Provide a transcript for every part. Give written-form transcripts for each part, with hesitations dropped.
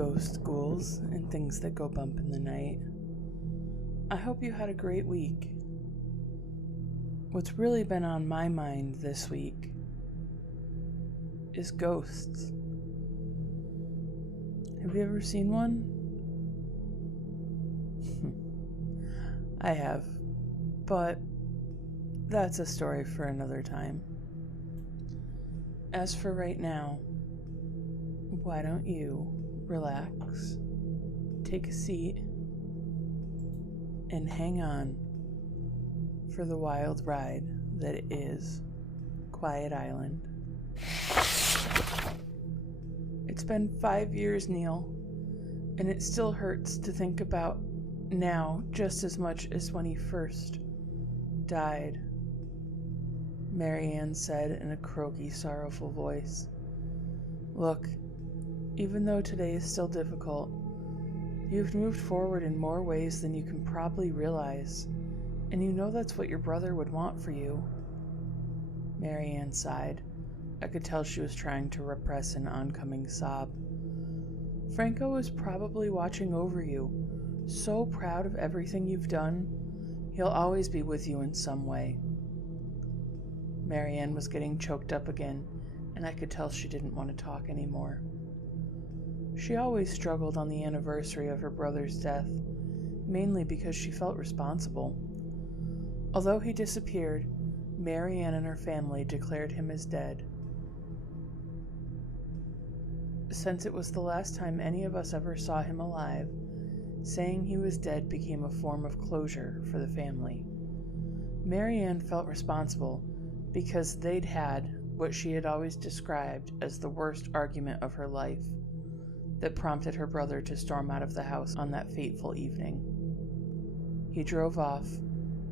ghost ghouls and things that go bump in the night. I hope you had a great week. What's really been on my mind this week is ghosts. Have you ever seen one? I have, but that's a story for another time. As for right now, why don't you relax, take a seat, and hang on for the wild ride that is Quiet Island. It's been 5 years, Neil, and it still hurts to think about now just as much as when he first died, Marianne said in a croaky, sorrowful voice. Look, even though today is still difficult, you've moved forward in more ways than you can probably realize, and you know that's what your brother would want for you. Marianne sighed. I could tell she was trying to repress an oncoming sob. Franco is probably watching over you, so proud of everything you've done. He'll always be with you in some way. Marianne was getting choked up again, and I could tell she didn't want to talk anymore. She always struggled on the anniversary of her brother's death, mainly because she felt responsible. Although he disappeared, Marianne and her family declared him as dead. Since it was the last time any of us ever saw him alive, saying he was dead became a form of closure for the family. Marianne felt responsible because they'd had what she had always described as the worst argument of her life that prompted her brother to storm out of the house on that fateful evening. He drove off,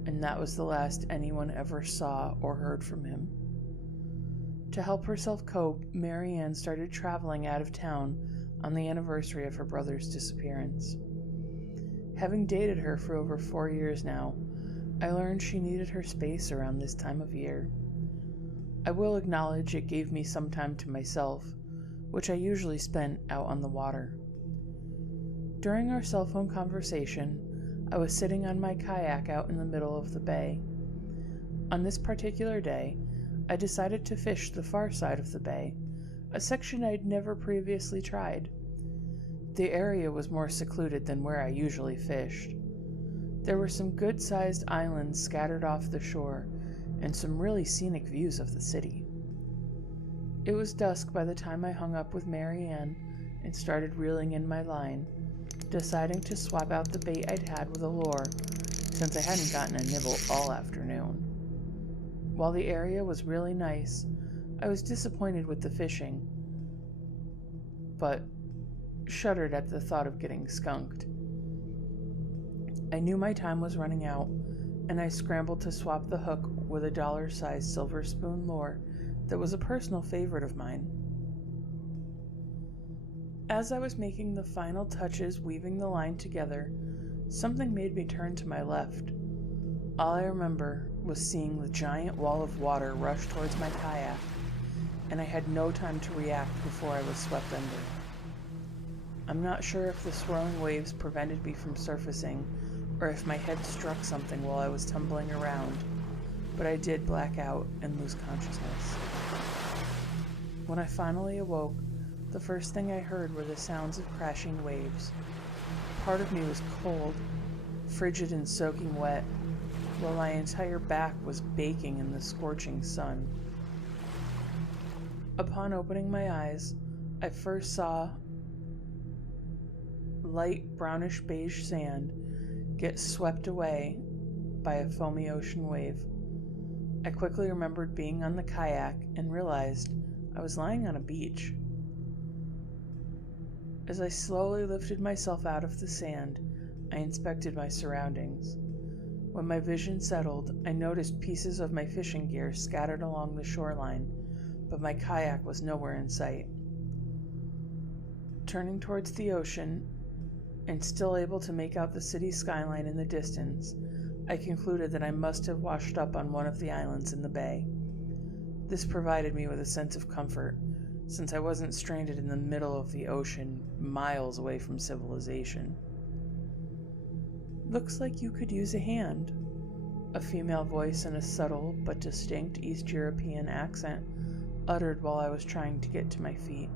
and that was the last anyone ever saw or heard from him. To help herself cope, Marianne started traveling out of town on the anniversary of her brother's disappearance. Having dated her for over 4 years now, I learned she needed her space around this time of year. I will acknowledge it gave me some time to myself, which I usually spent out on the water. During our cell phone conversation, I was sitting on my kayak out in the middle of the bay. On this particular day, I decided to fish the far side of the bay, a section I'd never previously tried. The area was more secluded than where I usually fished. There were some good-sized islands scattered off the shore, and some really scenic views of the city. It was dusk by the time I hung up with Marianne and started reeling in my line, deciding to swap out the bait I'd had with a lure, since I hadn't gotten a nibble all afternoon. While the area was really nice, I was disappointed with the fishing, but shuddered at the thought of getting skunked. I knew my time was running out, and I scrambled to swap the hook with a dollar-sized silver spoon lure that was a personal favorite of mine. As I was making the final touches weaving the line together, something made me turn to my left. All I remember was seeing the giant wall of water rush towards my kayak, and I had no time to react before I was swept under. I'm not sure if the swirling waves prevented me from surfacing, or if my head struck something while I was tumbling around, but I did black out and lose consciousness. When I finally awoke, the first thing I heard were the sounds of crashing waves. Part of me was cold, frigid and soaking wet, while my entire back was baking in the scorching sun. Upon opening my eyes, I first saw light brownish beige sand get swept away by a foamy ocean wave. I quickly remembered being on the kayak and realized I was lying on a beach. As I slowly lifted myself out of the sand, I inspected my surroundings. When my vision settled, I noticed pieces of my fishing gear scattered along the shoreline, but my kayak was nowhere in sight. Turning towards the ocean, and still able to make out the city skyline in the distance, I concluded that I must have washed up on one of the islands in the bay. This provided me with a sense of comfort, since I wasn't stranded in the middle of the ocean, miles away from civilization. "Looks like you could use a hand," a female voice in a subtle but distinct East European accent uttered while I was trying to get to my feet.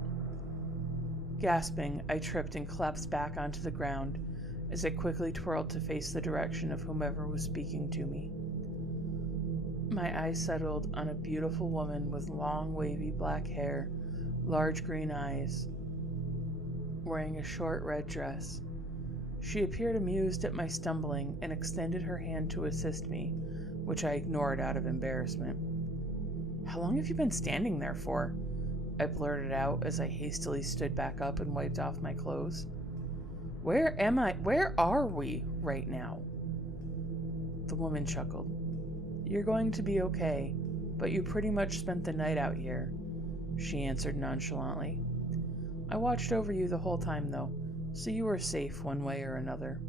Gasping, I tripped and collapsed back onto the ground as I quickly twirled to face the direction of whomever was speaking to me. My eyes settled on a beautiful woman with long, wavy black hair, large green eyes, wearing a short red dress. She appeared amused at my stumbling and extended her hand to assist me, which I ignored out of embarrassment. "How long have you been standing there for?" I blurted out as I hastily stood back up and wiped off my clothes. Where are we right now?" The woman chuckled. "You're going to be okay, but you pretty much spent the night out here," she answered nonchalantly. "I watched over you the whole time, though, so you were safe one way or another."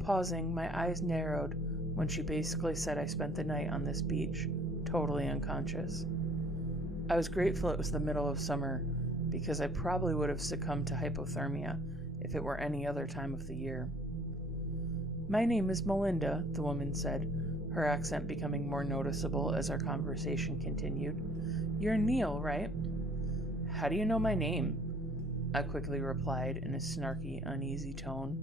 Pausing, my eyes narrowed when she basically said I spent the night on this beach, totally unconscious. I was grateful it was the middle of summer, because I probably would have succumbed to hypothermia if it were any other time of the year. "My name is Melinda," the woman said, her accent becoming more noticeable as our conversation continued. "You're Neil, right?" "How do you know my name?" I quickly replied in a snarky, uneasy tone.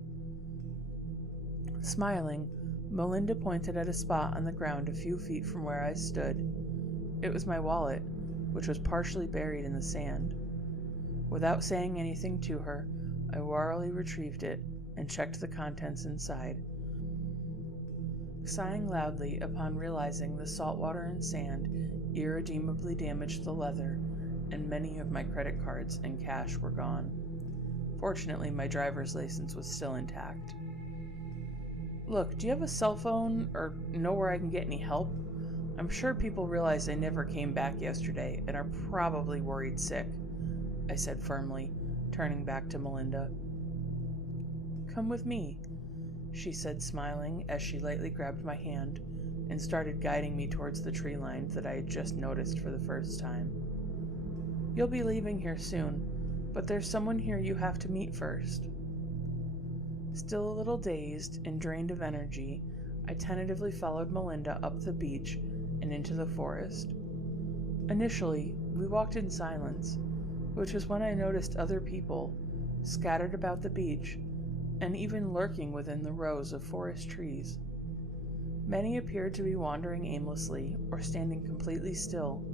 Smiling, Melinda pointed at a spot on the ground a few feet from where I stood. It was my wallet, which was partially buried in the sand. Without saying anything to her, I warily retrieved it and checked the contents inside. Sighing loudly upon realizing the salt water and sand irredeemably damaged the leather, and many of my credit cards and cash were gone. Fortunately, my driver's license was still intact. "Look, do you have a cell phone or know where I can get any help? I'm sure people realize I never came back yesterday and are probably worried sick," I said firmly, turning back to Melinda. "Come with me," she said, smiling as she lightly grabbed my hand and started guiding me towards the tree line that I had just noticed for the first time. "You'll be leaving here soon, but there's someone here you have to meet first." Still a little dazed and drained of energy, I tentatively followed Melinda up the beach and into the forest. Initially, we walked in silence, which was when I noticed other people scattered about the beach and even lurking within the rows of forest trees. Many appeared to be wandering aimlessly or standing completely still,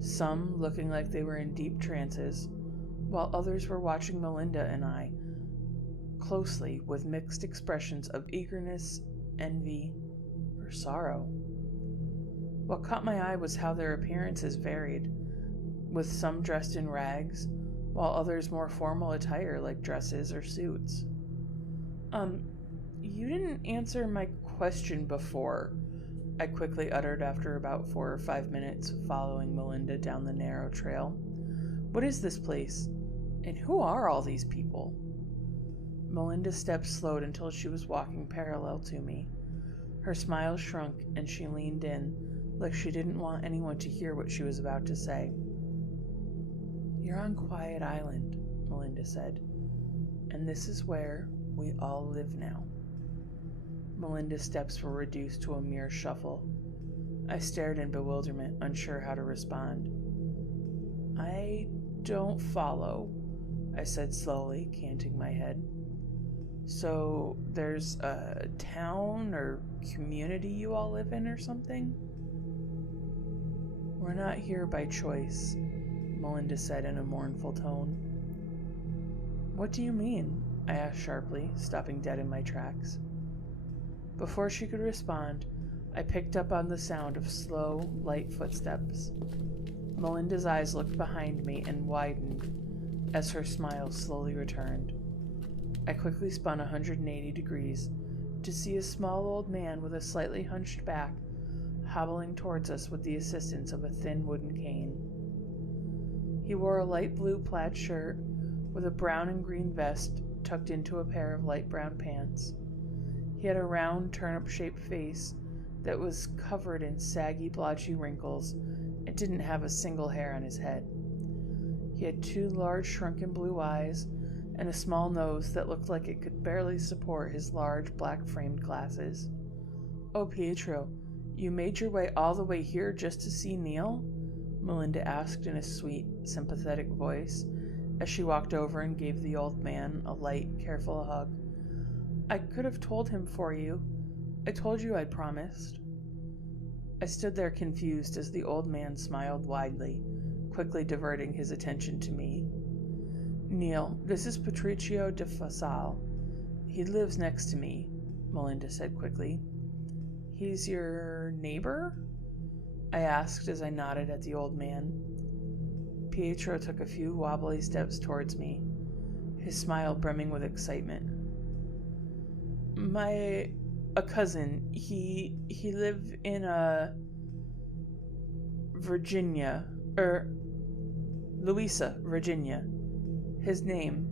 some looking like they were in deep trances, while others were watching Melinda and I closely with mixed expressions of eagerness, envy, or sorrow. What caught my eye was how their appearances varied, with some dressed in rags, while others more formal attire like dresses or suits. You didn't answer my question before," I quickly uttered after about 4 or 5 minutes of following Melinda down the narrow trail. "What is this place? And who are all these people?" Melinda's steps slowed until she was walking parallel to me. Her smile shrunk and she leaned in, like she didn't want anyone to hear what she was about to say. "You're on Quiet Island," Melinda said, "and this is where we all live now." Melinda's steps were reduced to a mere shuffle. I stared in bewilderment, unsure how to respond. "I don't follow," I said slowly, canting my head. "So there's a town or community you all live in or something?" "We're not here by choice," Melinda said in a mournful tone. "What do you mean?" I asked sharply, stopping dead in my tracks. Before she could respond, I picked up on the sound of slow, light footsteps. Melinda's eyes looked behind me and widened as her smile slowly returned. I quickly spun 180 degrees to see a small old man with a slightly hunched back hobbling towards us with the assistance of a thin wooden cane. He wore a light blue plaid shirt with a brown and green vest tucked into a pair of light brown pants. He had a round, turnip-shaped face that was covered in saggy, blotchy wrinkles and and didn't have a single hair on his head. He had 2 large shrunken blue eyes and a small nose that looked like it could barely support his large black-framed glasses. "Oh, Pietro, you made your way all the way here just to see Neil?" Melinda asked in a sweet, sympathetic voice as she walked over and gave the old man a light, careful hug. "I could have told him for you. I told you I'd promised." I stood there confused as the old man smiled widely, quickly diverting his attention to me. "Neil, this is Patricio de Fasal. He lives next to me," Melinda said quickly. "He's your neighbor?" I asked as I nodded at the old man. Pietro took a few wobbly steps towards me, his smile brimming with excitement. A cousin. He lived in Virginia, Louisa, Virginia. His name,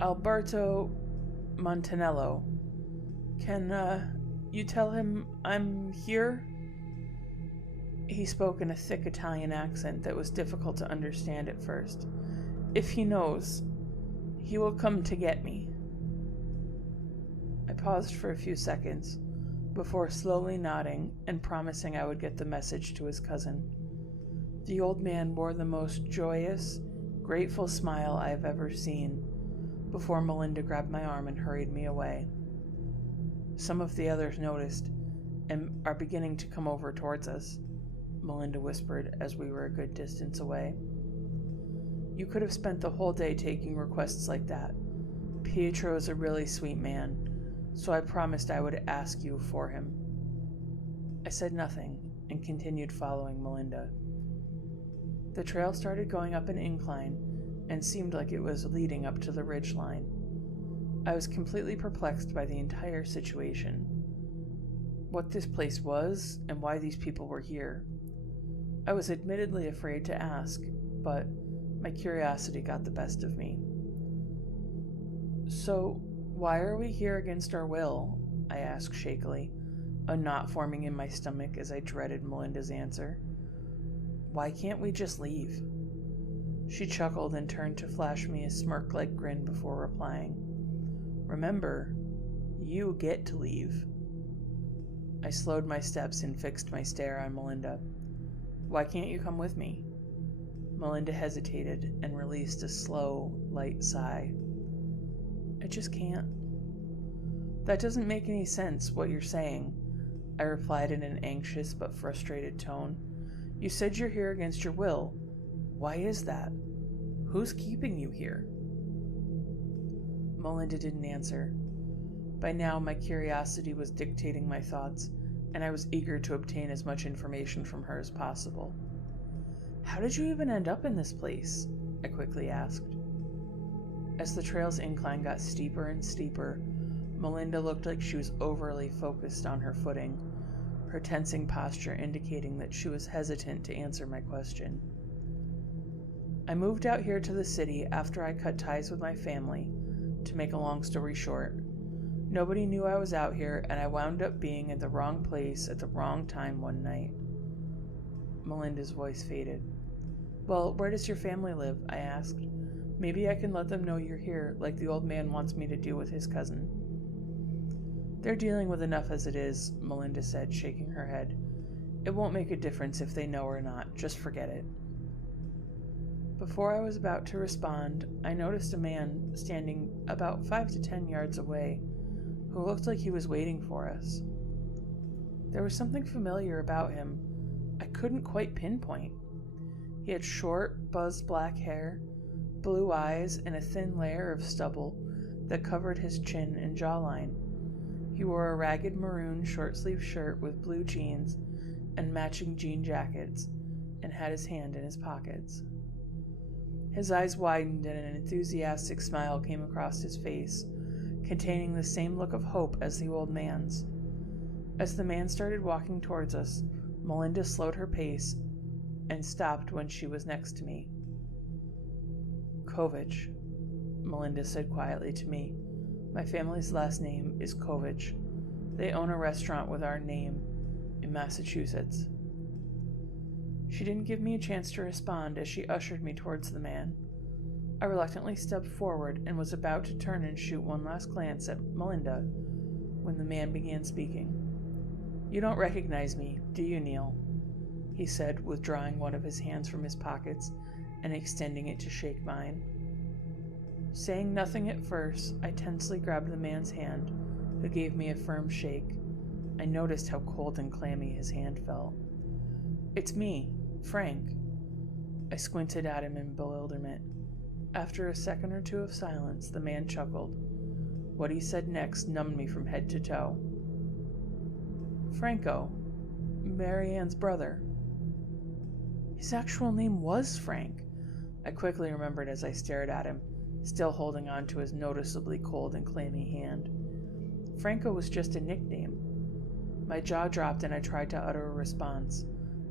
Alberto Montanello. Can you tell him I'm here?" He spoke in a thick Italian accent that was difficult to understand at first. "If he knows, he will come to get me." I paused for a few seconds before slowly nodding and promising I would get the message to his cousin. The old man wore the most joyous, grateful smile I have ever seen before Melinda grabbed my arm and hurried me away. "Some of the others noticed and are beginning to come over towards us," Melinda whispered as we were a good distance away. "You could have spent the whole day taking requests like that. Pietro is a really sweet man, so I promised I would ask you for him." I said nothing and continued following Melinda. The trail started going up an incline and seemed like it was leading up to the ridge line. I was completely perplexed by the entire situation. What this place was and why these people were here. I was admittedly afraid to ask, but my curiosity got the best of me. "So, why are we here against our will?" I asked shakily, a knot forming in my stomach as I dreaded Melinda's answer. "Why can't we just leave?" She chuckled and turned to flash me a smirk-like grin before replying. "Remember, you get to leave." I slowed my steps and fixed my stare on Melinda. "Why can't you come with me?" Melinda hesitated and released a slow, light sigh. "I just can't." "That doesn't make any sense, what you're saying," I replied in an anxious but frustrated tone. "You said you're here against your will. Why is that? Who's keeping you here?" Melinda didn't answer. By now, my curiosity was dictating my thoughts, and I was eager to obtain as much information from her as possible. "How did you even end up in this place?" I quickly asked. As the trail's incline got steeper and steeper, Melinda looked like she was overly focused on her footing, her tensing posture indicating that she was hesitant to answer my question. "I moved out here to the city after I cut ties with my family. To make a long story short, nobody knew I was out here, and I wound up being in the wrong place at the wrong time one night." Melinda's voice faded. "Well, where does your family live?" I asked. "Maybe I can let them know you're here, like the old man wants me to do with his cousin." "They're dealing with enough as it is," Melinda said, shaking her head. "It won't make a difference if they know or not. Just forget it." Before I was about to respond, I noticed a man standing about 5 to 10 yards away who looked like he was waiting for us. There was something familiar about him I couldn't quite pinpoint. He had short, buzzed black hair, blue eyes, and a thin layer of stubble that covered his chin and jawline. He wore a ragged maroon short-sleeved shirt with blue jeans and matching jean jackets, and had his hand in his pockets. His eyes widened and an enthusiastic smile came across his face, containing the same look of hope as the old man's. As the man started walking towards us, Melinda slowed her pace and stopped when she was next to me. "Kovich," Melinda said quietly to me. "My family's last name is Kovich. They own a restaurant with our name in Massachusetts." She didn't give me a chance to respond as she ushered me towards the man. I reluctantly stepped forward and was about to turn and shoot one last glance at Melinda when the man began speaking. "You don't recognize me, do you, Neil?" he said, withdrawing one of his hands from his pockets and extending it to shake mine. Saying nothing at first, I tensely grabbed the man's hand, who gave me a firm shake. I noticed how cold and clammy his hand felt. "It's me, Frank." I squinted at him in bewilderment. After a second or two of silence, the man chuckled. What he said next numbed me from head to toe. "Franco, Mary Ann's brother." His actual name was Frank. I quickly remembered as I stared at him, still holding on to his noticeably cold and clammy hand. Franco was just a nickname. My jaw dropped and I tried to utter a response,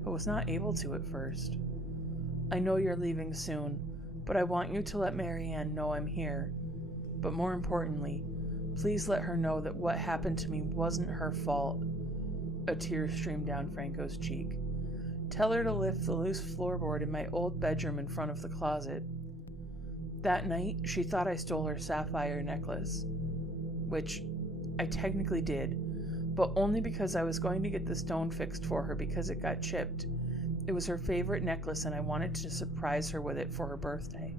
but was not able to at first. "I know you're leaving soon, but I want you to let Mary Ann know I'm here. But more importantly, please let her know that what happened to me wasn't her fault." A tear streamed down Franco's cheek. "Tell her to lift the loose floorboard in my old bedroom in front of the closet. That night, she thought I stole her sapphire necklace, which I technically did, but only because I was going to get the stone fixed for her because it got chipped. It was her favorite necklace and I wanted to surprise her with it for her birthday."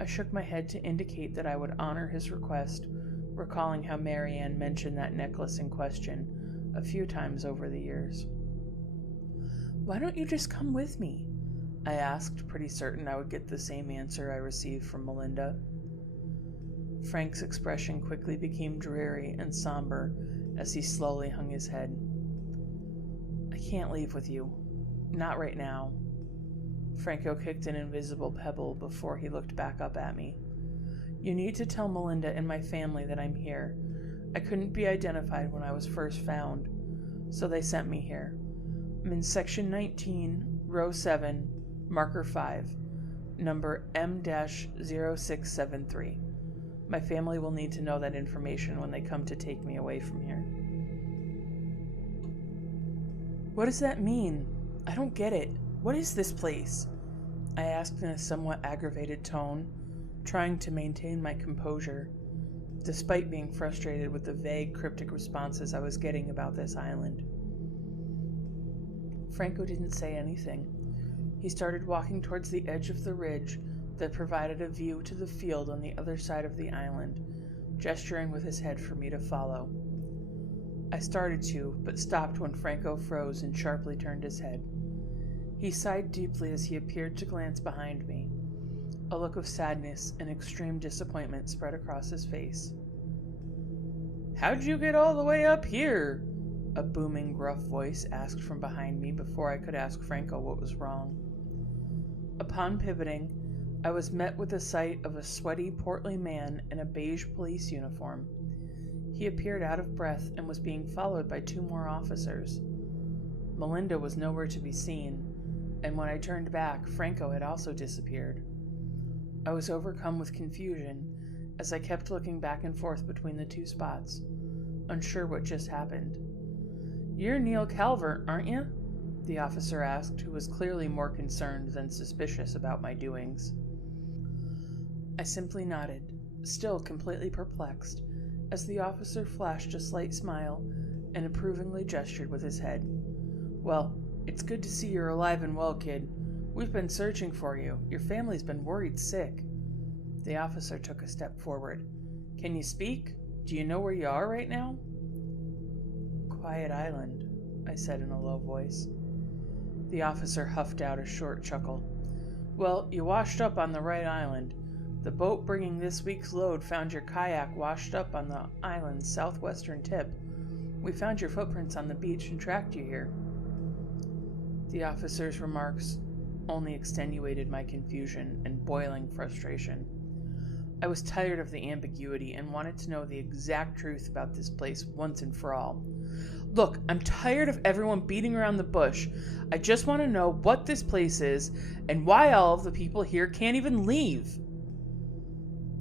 I shook my head to indicate that I would honor his request, recalling how Mary Ann mentioned that necklace in question a few times over the years. "Why don't you just come with me?" I asked, pretty certain I would get the same answer I received from Melinda. Frank's expression quickly became dreary and somber as he slowly hung his head. "I can't leave with you. Not right now." Franco kicked an invisible pebble before he looked back up at me. "You need to tell Melinda and my family that I'm here. I couldn't be identified when I was first found, so they sent me here. I'm in Section 19, Row 7, Marker 5, number M-0673. My family will need to know that information when they come to take me away from here." "What does that mean? I don't get it. What is this place?" I asked in a somewhat aggravated tone, trying to maintain my composure, despite being frustrated with the vague, cryptic responses I was getting about this island. Franco didn't say anything. He started walking towards the edge of the ridge that provided a view to the field on the other side of the island, gesturing with his head for me to follow. I started to, but stopped when Franco froze and sharply turned his head. He sighed deeply as he appeared to glance behind me. A look of sadness and extreme disappointment spread across his face. "How'd you get all the way up here?" a booming, gruff voice asked from behind me before I could ask Franco what was wrong. Upon pivoting, I was met with the sight of a sweaty, portly man in a beige police uniform. He appeared out of breath and was being followed by 2 more officers. Melinda was nowhere to be seen, and when I turned back, Franco had also disappeared. I was overcome with confusion as I kept looking back and forth between the 2 spots, unsure what just happened. "You're Neil Calvert, aren't you?" the officer asked, who was clearly more concerned than suspicious about my doings. I simply nodded, still completely perplexed, as the officer flashed a slight smile and approvingly gestured with his head. "Well, it's good to see you're alive and well, kid. We've been searching for you. Your family's been worried sick." The officer took a step forward. "Can you speak? Do you know where you are right now?" "Quiet Island," I said in a low voice. The officer huffed out a short chuckle. "Well, you washed up on the right island. The boat bringing this week's load found your kayak washed up on the island's southwestern tip. We found your footprints on the beach and tracked you here." The officer's remarks only extenuated my confusion and boiling frustration. I was tired of the ambiguity and wanted to know the exact truth about this place once and for all. "Look, I'm tired of everyone beating around the bush. I just want to know what this place is and why all of the people here can't even leave."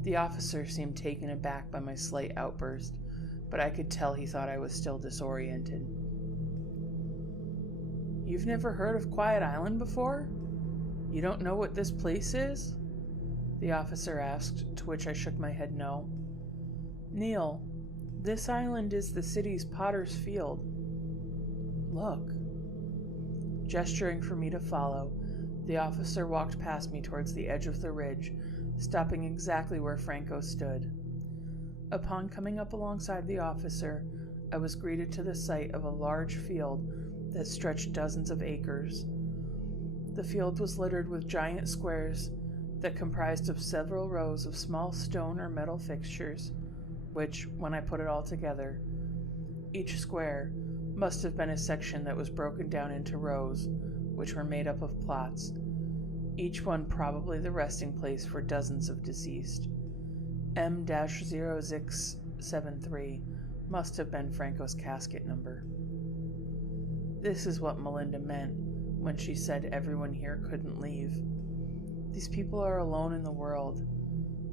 The officer seemed taken aback by my slight outburst, but I could tell he thought I was still disoriented. You've never heard of Quiet Island before? You don't know what this place is? The officer asked, to which I shook my head no. Neil, this island is the city's Potter's Field. Look. Gesturing for me to follow, the officer walked past me towards the edge of the ridge, stopping exactly where Franco stood. Upon coming up alongside the officer, I was greeted to the sight of a large field that stretched dozens of acres. The field was littered with giant squares that comprised of several rows of small stone or metal fixtures, which, when I put it all together, each square must have been a section that was broken down into rows, which were made up of plots, each one probably the resting place for dozens of deceased. M-0673 must have been Franco's casket number. This is what Melinda meant when she said everyone here couldn't leave. These people are alone in the world.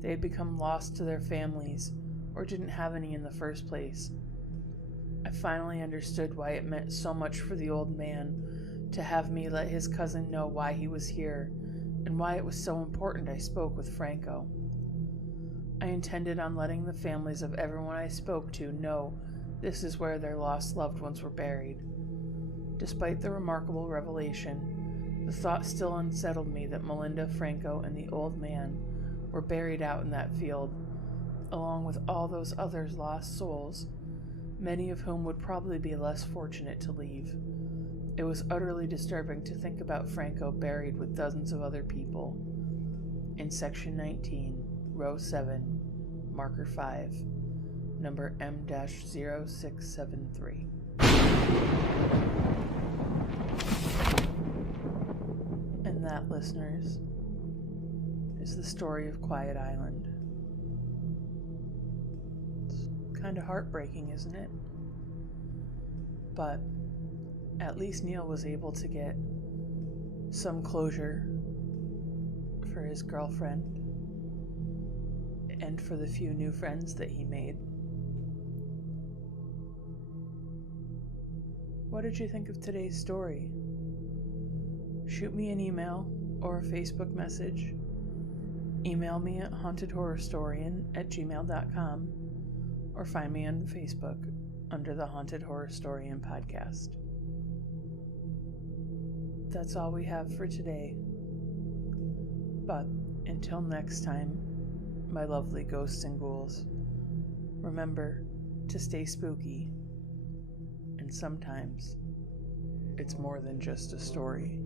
They had become lost to their families, or didn't have any in the first place. I finally understood why it meant so much for the old man to have me let his cousin know why he was here, and why it was so important I spoke with Franco. I intended on letting the families of everyone I spoke to know this is where their lost loved ones were buried. Despite the remarkable revelation, the thought still unsettled me that Melinda, Franco, and the old man were buried out in that field, along with all those other lost souls, many of whom would probably be less fortunate to leave. It was utterly disturbing to think about Franco buried with dozens of other people. In Section 19, Row 7, Marker 5, number M-0673. And that, listeners, is the story of Quiet Island. It's kind of heartbreaking, isn't it? But at least Neil was able to get some closure for his girlfriend and for the few new friends that he made. What did you think of today's story? Shoot me an email or a Facebook message. Email me at hauntedhorrorstorian@gmail.com or find me on Facebook under the Haunted Horrorstorian podcast. That's all we have for today. But until next time, my lovely ghosts and ghouls, remember to stay spooky. And sometimes it's more than just a story.